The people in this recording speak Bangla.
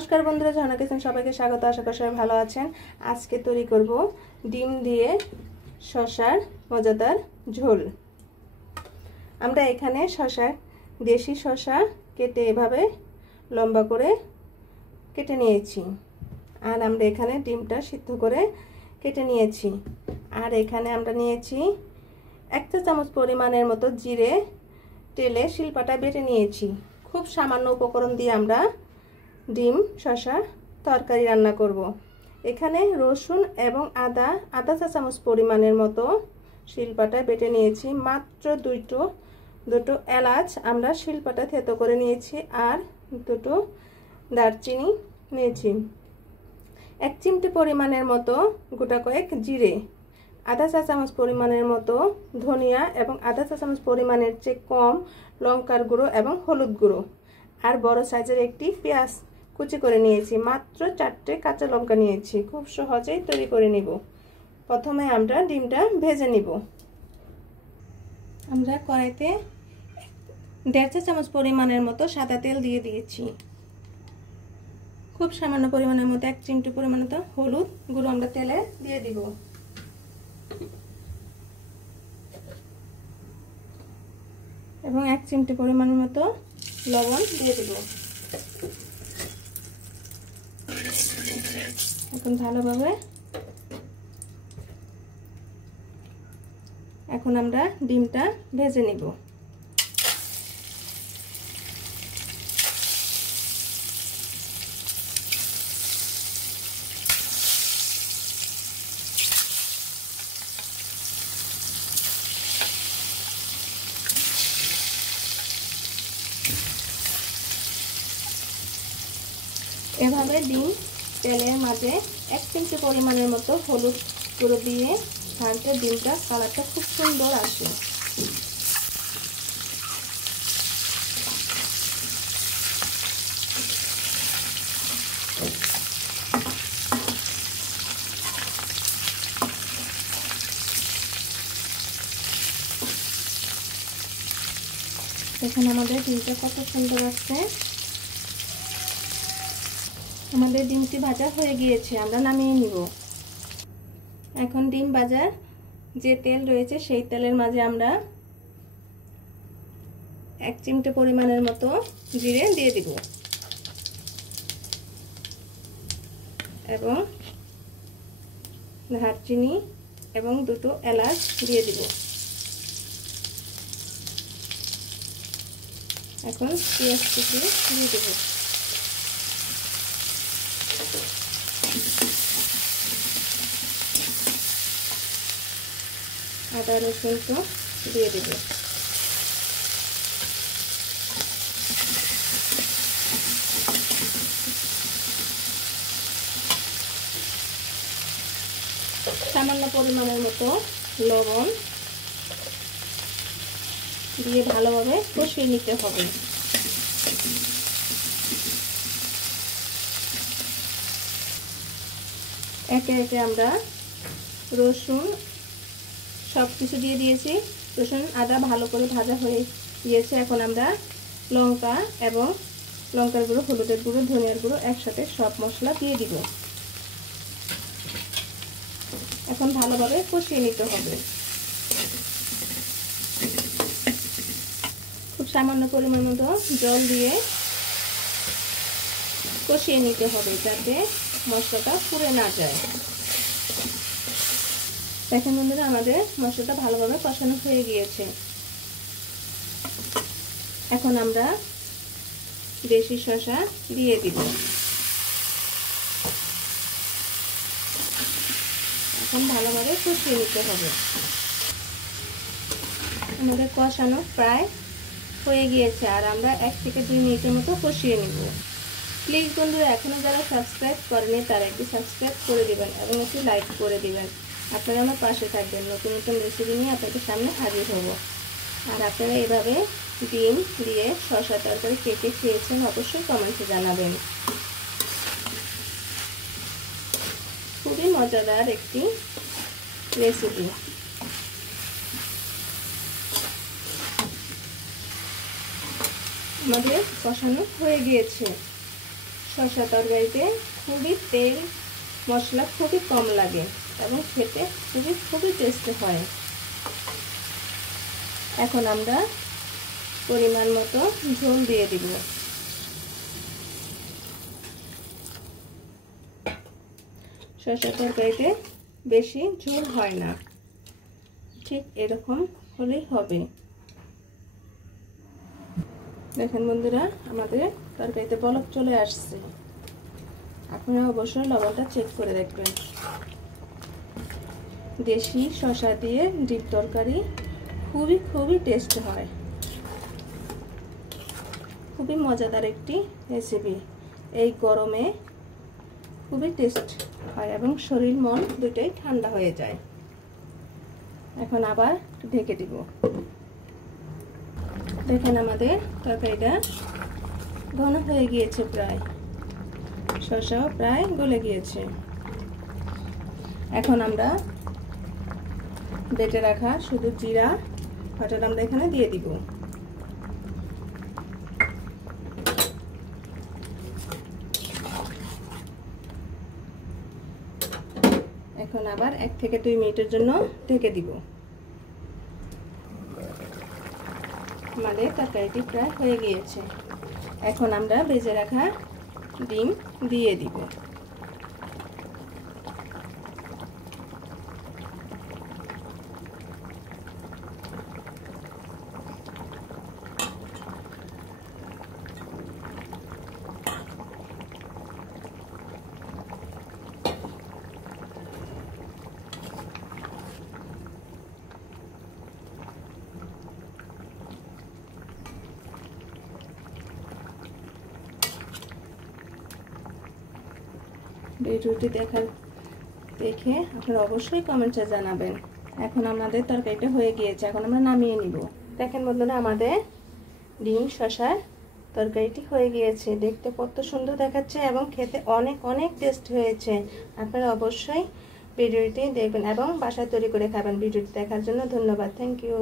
नमस्कार बंधुरा झर्णा किचेन सबाइके स्वागत। आशा करी सबाई भालो आछेन। आजके तैरी करब डिम दिए शशार मजादार झोल। आमरा एखाने शशा देशी शशा केटे एभाবে लम्बा करे केटे निয়েছি আর আমরা এখানে ডিমটা সিদ্ধ করে কেটে নিয়েছি। আর এখানে আমরা নিয়েছি 1 চা চামচ পরিমাণের মতো জিরে তেলে শিলপাটা বেটে নিয়েছি। খুব সামান্য উপকরণ দিয়ে আমরা ডিম শসা তরকারি রান্না করব। এখানে রসুন এবং আদা চা চামচ পরিমাণের মতো শিলপাটা বেটে নিয়েছি। মাত্র দুটো এলাচ আমরা শিলপাটা থেতো করে নিয়েছি আর দুটো দারচিনি নিয়েছি। 1 চিমটি পরিমাণের মতো গোটা কয়েক জিরে, আধা চা চামচ পরিমাণের মতো ধনিয়া এবং আধা চা চামচ পরিমাণের চেয়ে কম লঙ্কার গুঁড়ো এবং হলুদ গুঁড়ো আর বড় সাইজের একটি পেঁয়াজ কুচি করে নিয়েছি। মাত্র 4টে কাঁচা লঙ্কা নিয়েছি। খুব সহজেই তৈরি করে নিব। প্রথমে আমরা ডিমটা ভেজে নিব। আমরা কড়াইতে 1.5 চা চামচ পরিমাণের মতো সাদা তেল দিয়ে দিয়েছি। খুব সামান্য পরিমাণের মতো 1 চিমটি পরিমাণের মতো হলুদ গুঁড়ো আমরা তেলে দিয়ে দিব এবং 1 চিমটি পরিমাণের মতো লবণ দিয়ে দিব। এখন ভালোভাবে এখন আমরা ডিমটা ভেজে নিব। এভাবে ডিম তেলের মাঝে 1 চিমটি পরিমাণের মতো হলুদ গুঁড়ো দিয়ে ভাজলে ডিমটা কালারটা খুব সুন্দর আসে। এখন আমাদের ডিমটা কত সুন্দর আসছে। আমাদের ডিমটি ভাজা হয়ে গিয়েছে, আমরা নামিয়ে নিব। এখন ডিম ভাজার যে তেল রয়েছে সেই তেলের মাঝে আমরা 1 চিমটি পরিমাণের মতো জিরে দিয়ে দিব এবং দারচিনি এবং দুটো এলাচ দিয়ে দিব। এখন পেঁয়াজ কুচি দিয়ে দেব। আদা রসুন তো দিয়ে দেব। সামান্য পরিমাণের মতো লবণ দিয়ে ভালোভাবে কষিয়ে নিতে হবে। একে একে আমরা রসুন সবকিছু দিয়ে দিয়েছি। রসুন আদা ভালো করে ভাজা হয়ে গিয়েছে। এখন আমরা লঙ্কা এবং লঙ্কার গুঁড়ো, হলুদের গুঁড়ো, ধনিয়ার গুঁড়ো একসাথে সব মশলা দিয়ে দিব। এখন ভালোভাবে কষিয়ে নিতে হবে। খুব সামান্য পরিমাণ মতো জল দিয়ে কষিয়ে নিতে হবে যাতে মশলাটা পুড়ে না যায়। দেখেন বন্ধুরা, আমাদের মশলাটা ভালোভাবে কষানো হয়ে গিয়েছে। এখন আমরা দেশি শসা দিয়ে দিব। এখন ভালোভাবে কষিয়ে নিতে হবে। আমাদের কষানো প্রায় হয়ে গিয়েছে আর আমরা 1 থেকে 2 মিনিটের মতো কষিয়ে নিব। প্লিজ বন্ধুরা, এখনো যারা সাবস্ক্রাইব করেনি তারা একটু সাবস্ক্রাইব করে দিবেন এবং একটু লাইক করে দিবেন। আপনারা আমার পাশে থাকবেন। নতুন নতুন রেসিপি নিয়ে আপনাদের সামনে হাজির হব। আর আপনারা এভাবে ডিম দিয়ে শসা তরকারি কে কে খেয়েছেন অবশ্যই কমেন্টে জানাবেন। খুবই মজাদার একটি রেসিপি। আমাদের কষানো হয়ে গিয়েছে। শসা তরকারিতে খুবই তেল মশলা খুবই কম লাগে এবং খেতে খুবই টেস্টি হয়। এখন আমরা পরিমাণ মতো ঝোল দিয়ে দিব। শসা তরকারিতে বেশি ঝোল হয় না, ঠিক এরকম হলেই হবে। দেখেন বন্ধুরা, আমাদের তরকারিতে বলক চলে আসছে। আপনারা অবশ্যই লবণটা চেক করে দেখবেন। দেশি শসা দিয়ে ডিম তরকারি খুবই টেস্ট হয়, খুবই মজাদার একটি রেসিপি। এই গরমে খুবই টেস্ট হয় এবং শরীর মন দুটোই ঠান্ডা হয়ে যায়। এখন আবার ঢেকে দিব। দেখেন আমাদের তরকারিটা ঘন হয়ে গিয়েছে, প্রায় শসাও প্রায় গলে গিয়েছে। এখন আমরা বেটে রাখা শুধু জিরা বাটাটা আমরা এখানে দিয়ে দিব। এখন আবার 1 থেকে 2 মিনিটের জন্য ঢেকে দিব। আমাদের তরকারিটি প্রায় হয়ে গিয়েছে। এখন আমরা ভেজে রাখা ডিম দিয়ে দিব। ভিডিওটি দেখে আপনারা অবশ্যই কমেন্টে জানাবেন। এখন আমাদের তরকারিটা হয়ে গিয়েছে, এখন আমরা নামিয়ে নিব। দেখেন বন্ধুরা, আমাদের ডিম শসার তরকারিটি হয়ে গিয়েছে। দেখতে কত সুন্দর দেখাচ্ছে এবং খেতে অনেক টেস্ট হয়েছে। আপনারা অবশ্যই ভিডিওটি দেখবেন এবং বাসায় তৈরি করে খাবেন। ভিডিওটি দেখার জন্য ধন্যবাদ। Thank you.